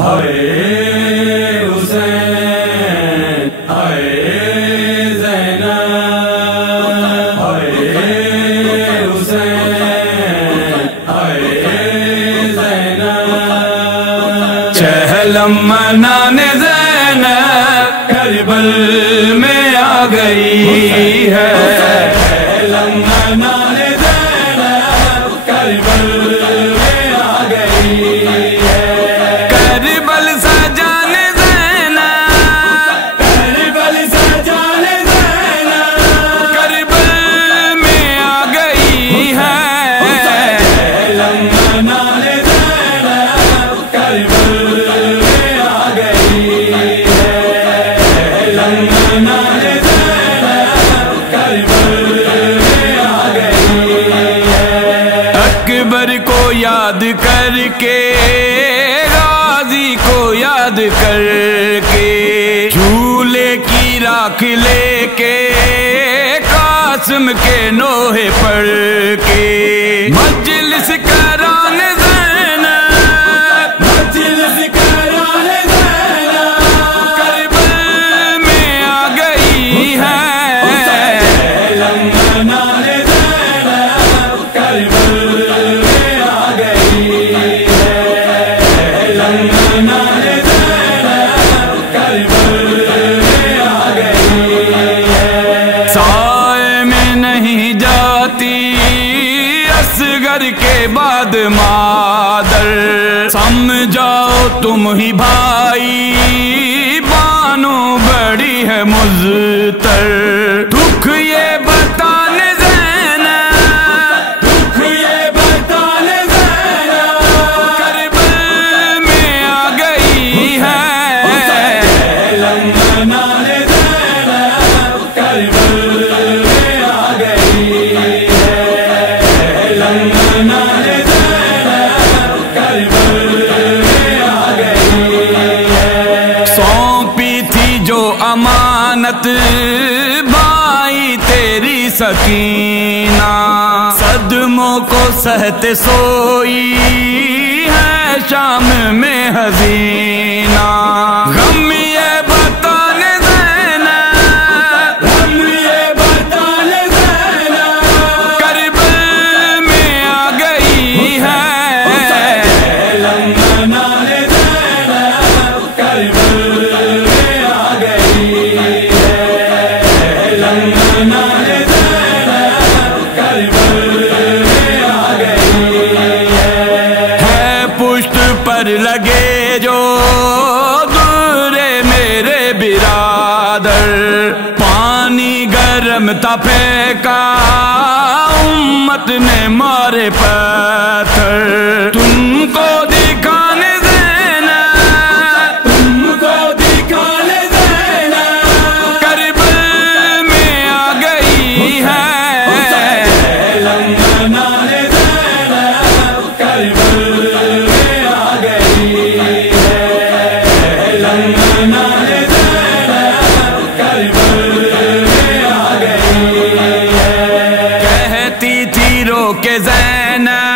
ہائے حسین ہائے زینب ہائے حسین ہائے زینب چہلم منانے زینب کربل میں آ گئی ہے چہلم منانے زینب کربل میں آ گئی ہے اکبر کو یاد کر کے غازی کو یاد کر کے جھولے کی راکھ لے کے قاسم کے نوحے پڑھ کے مجلس کران زینب مجلس کران زینب کربل میں آ گئی ہے سائے میں نہیں جاتی اصغر کے بعد مادر سمجھاؤ تم ہی بھائی بانو بڑی ہے مضطر دکھ یہ بتانے زینب دکھ یہ بتانے زینب کربل میں آ گئی ہے سونپی تھی جو امانت بھائی تیری سکینہ صدموں کو سہتے سوئی ہے شام میں حزینہ غم یہ بتانے زینب غم یہ بتانے زینب کربل میں آ گئی ہے لگے جو دورے میرے برادر پانی گرم تھا پھینکا امت نے مارے پتھر تم کو دکھانے زینب تم کو دکھانے زینب کربل میں آ گئی ہے کہتی تھی رو کے زینب